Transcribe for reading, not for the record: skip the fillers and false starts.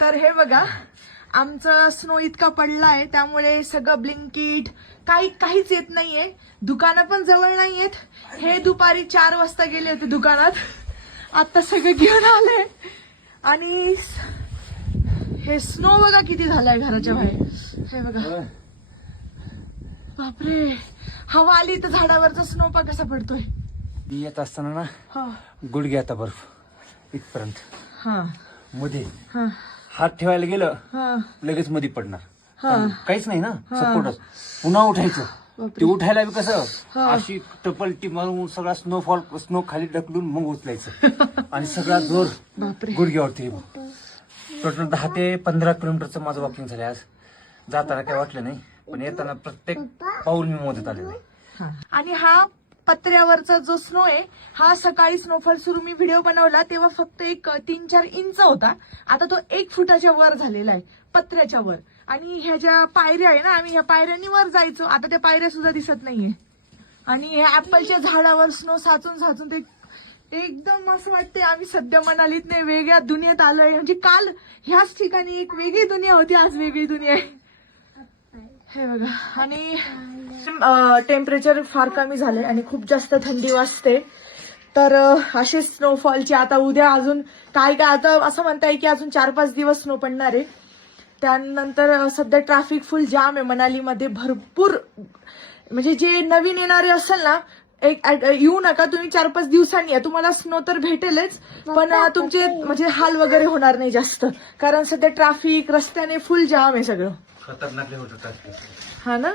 तर हे बघा आमचं स्नो इतका पडलाय त्यामुळे सगळं ब्लिंकिट काहीच येत नाहीये. दुकानं पण जवळ नाहीयेत. हे दुपारी 4 वाजता गेले होते दुकानात, आता सगळं घेऊन आले. आणि हे स्नो बघा किती झालाय घराच्या बाहेर. हे बघा बापरे, हवा आली तर झाडावरचा स्नो पा कसा पडतोय. येत असताना ना हा गुडघे आता बर्फ इथपर्यंत हा मध्ये हा हात ठेवायला गेलं हा लगेच मध्ये पडणार. हा. पण काहीच नाही ना सपोर्टच. पुन्हा उठायचं ते उठायला बी कसं अशी टपलटी मारून सगळा स्नो खाली ढकलून मग उचलायचं आणि सगळा जोर गुडघ्यावरती. टोटल 10 ते 15 किलोमीटरचं माझं वॉकिंग झालं आज. जाताना काय वाटलं नाही, पण येताना प्रत्येक पाऊल मी मोजत आलेलं आहे. आणि हा पत्र्यावरचा जो स्नो आहे हा सकाळी स्नोफॉल सुरू मी व्हिडिओ बनवला तेव्हा फक्त एक 3-4 इंच होता. आता तो 1 फुटाच्या वर झालेला आहे पत्र्याच्या वर. आणि ह्या ज्या पायऱ्या आहे ना, आम्ही ह्या पायऱ्यांनी वर जायचो, आता त्या पायऱ्या सुद्धा दिसत नाहीये. आणि ह्या ऍपलच्या झाडावर स्नो साचून ते एकदम असं वाटते आम्ही सध्या मनालीत नाही वेगळ्या दुनियेत आलोय. म्हणजे काल ह्याच ठिकाणी एक वेगळी दुनिया होती, आज वेगळी दुनिया आहे. हे बघा. आणि टेम्परेचर फार कमी झाले आणि खूप जास्त थंडी वाजते. तर असे स्नोफॉलचे आता उद्या अजून काय आता असं म्हणताय की अजून 4-5 दिवस स्नो पडणार आहे. त्यानंतर सध्या ट्रॅफिक फुल जाम आहे मनालीमध्ये भरपूर. म्हणजे जे नवीन येणारे असेल ना, येऊ नका तुम्ही, 4-5 दिवसांनी या. तुम्हाला स्नो तर भेटेलच, पण तुमचे म्हणजे हाल वगैरे होणार नाही जास्त, कारण सध्या ट्रॅफिक रस्त्याने फुल जाम आहे सगळं. खतरनाक होतं. हा ना.